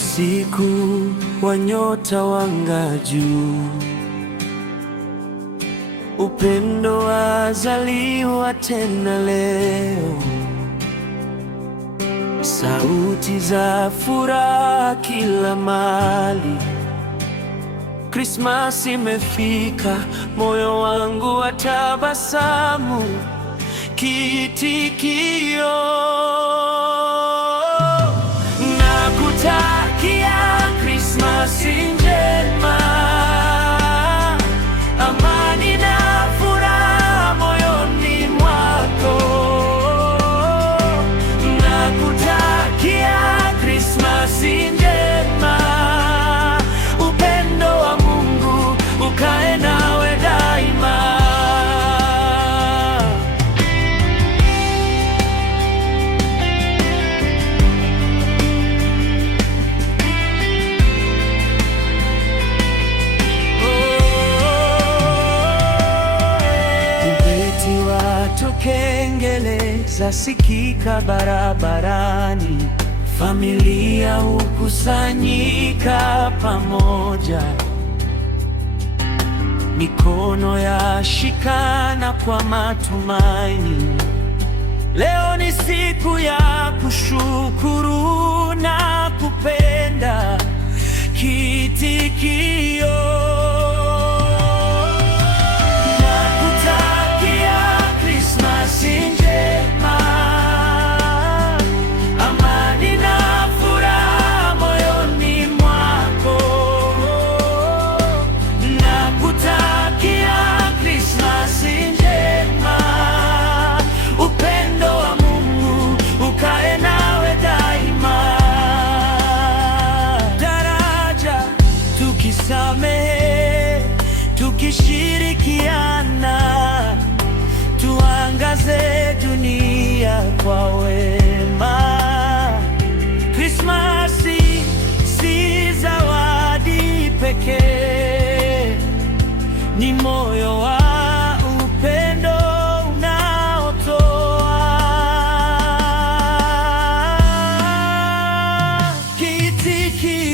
usiku wa nyota wanga juu, upendo wazaliwa tena leo. Sauti za furaha kila mahali, Krismasi imefika, moyo wangu watabasamu, kiitikio nakutakia Krismasi njema, amani na furaha moyoni mwako. Nakutakia Krismasi njema, upendo wa Mungu ukae nawe daima. Kengele zasikika barabarani, familia hukusanyika pamoja, mikono yashikana kwa matumaini. Leo ni siku ya kushukuru na kupenda, kiitikio tukisamehe, tukishirikiana, tuangaze dunia kwa wema. Krismasi si zawadi pekee, ni moyo wa upendo unaotoa, kiitikio